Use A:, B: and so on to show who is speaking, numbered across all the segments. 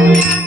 A: Música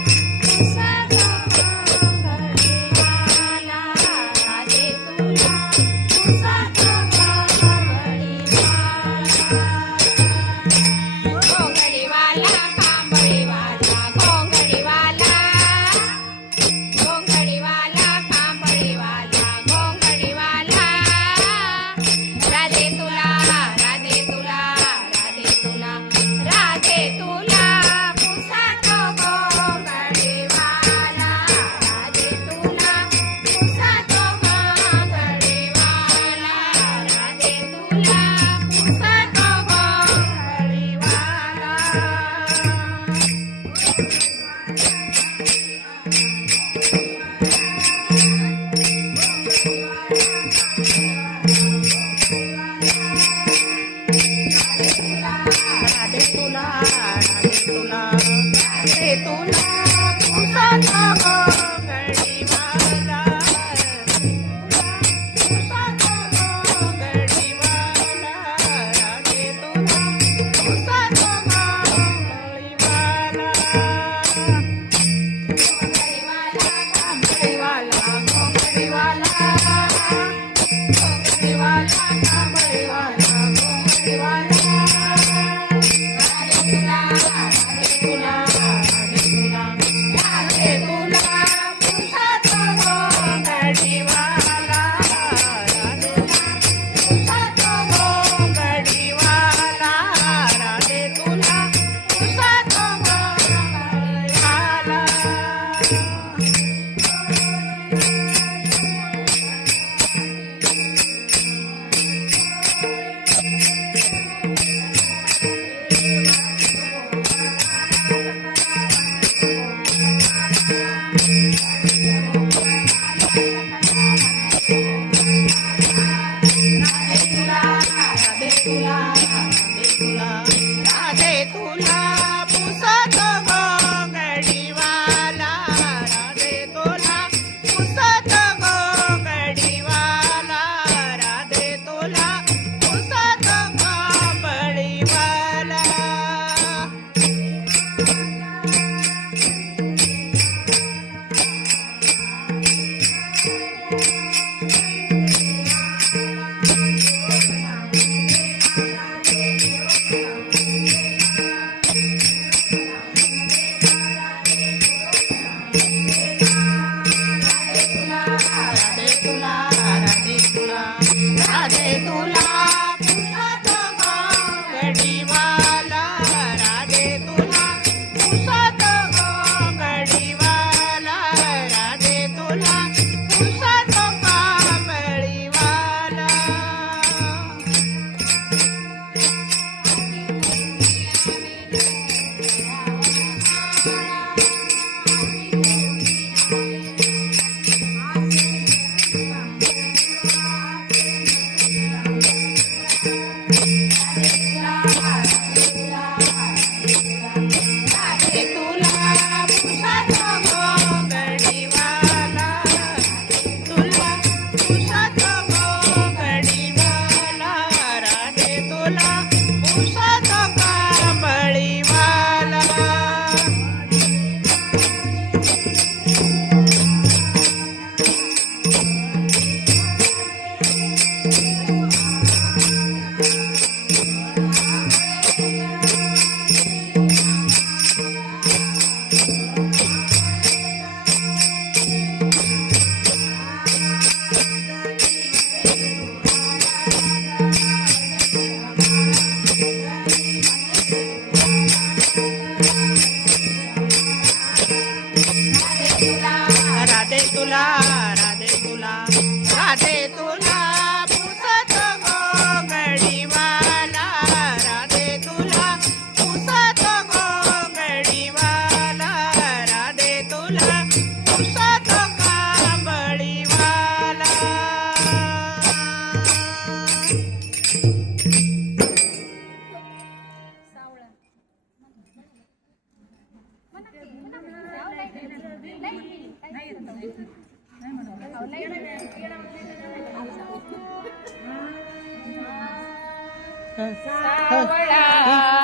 A: 都。Thank you. दे तुला पुस गो गडी मला राधे तुला पुसी मला राधे तुला पुस बडी Sabada.